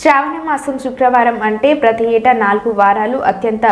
శ్రావణ మాసం శుక్రవారం అంటే ప్రతి ఏటా నాలుగు వారాలు అత్యంత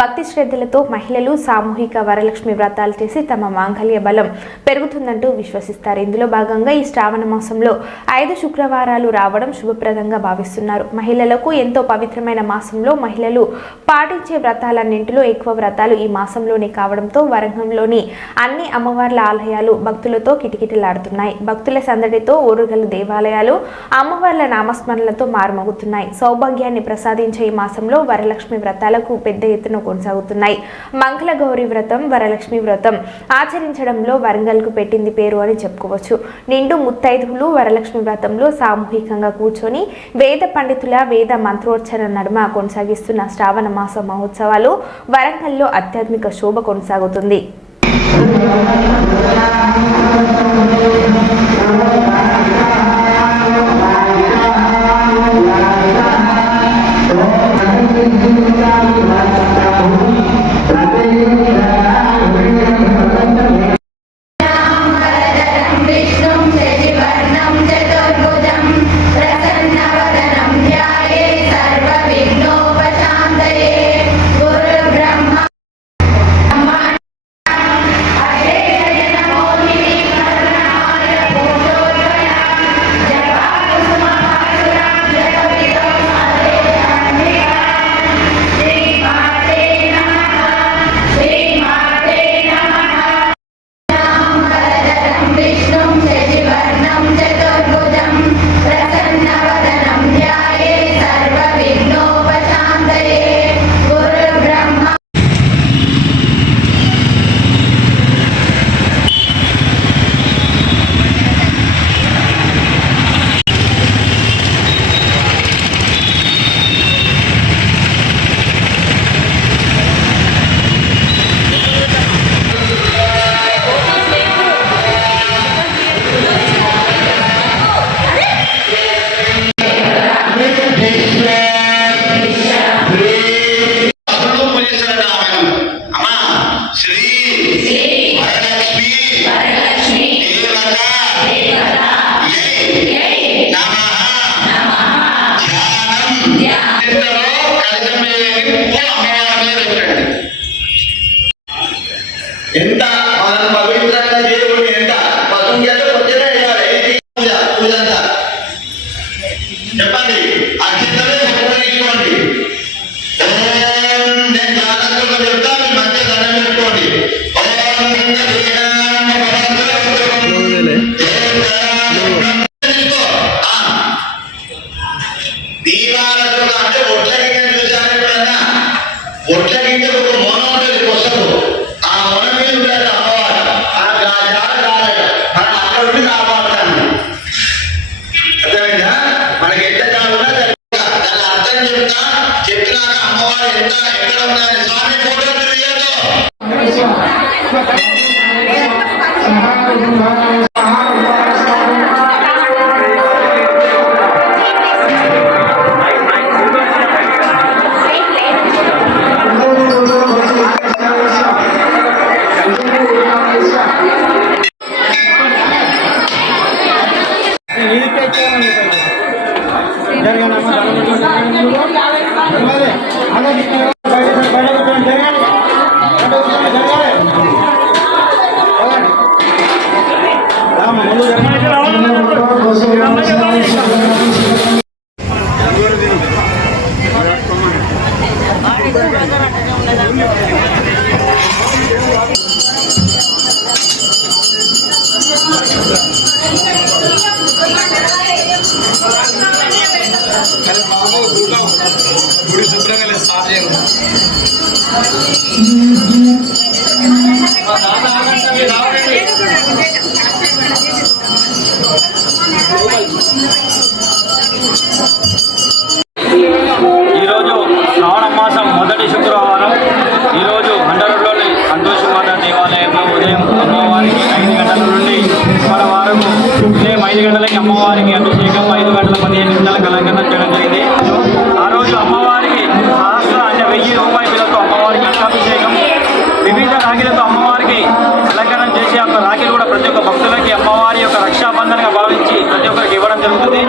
భక్తి శ్రద్ధలతో మహిళలు సామూహిక వరలక్ష్మి వ్రతాలు చేసి తమ మాంగళ్య బలం పెరుగుతుందంటూ విశ్వసిస్తారు. ఇందులో భాగంగా ఈ శ్రావణ మాసంలో ఐదు శుక్రవారాలు రావడం శుభప్రదంగా భావిస్తున్నారు. మహిళలకు ఎంతో పవిత్రమైన మాసంలో మహిళలు పాటించే వ్రతాలన్నింటిలో ఎక్కువ వ్రతాలు ఈ మాసంలోనే కావడంతో వరంగంలోని అన్ని అమ్మవార్ల ఆలయాలు భక్తులతో కిటకిటలాడుతున్నాయి. భక్తుల సందడితో ఓరుగల దేవాలయాలు అమ్మవార్ల నామస్మరణలతో మారుమోగుతున్నాయి సౌభాగ్యాన్ని ప్రసాదించే ఈ మాసంలో వరలక్ష్మి వ్రతాలకు పెద్ద ఎత్తున కొనసాగుతున్నాయి. మంగళ గౌరీ వ్రతం వరలక్ష్మి వ్రతం ఆచరించడంలో వరంగల్కు పెట్టింది పేరు అని చెప్పుకోవచ్చు. నిండు ముత్తైదువులు వరలక్ష్మి వ్రతంలో సామూహికంగా కూర్చొని వేద పండితుల వేద మంత్రోచ్చరణ నడుమ కొనసాగిస్తున్న శ్రావణ మాస మహోత్సవాలు వరంగల్లో ఆధ్యాత్మిక శోభ కొనసాగుతుంది. దండం పెట్టుకోండి ఓం గణపతినామ తీసుకో. ఆ. దీపాలతో అంటే ఒట్ల గింజ చూసాను ఎప్పుడన్నా ఒట్ల గింజ ఒక మొన ఉంటుంది గుడి శుభ్రంగా లేదు స్టార్ట్ అమ్మవారి యొక్క రక్షాబంధనగా భావించి ప్రతి ఒక్కరికి ఇవ్వడం జరుగుతుంది.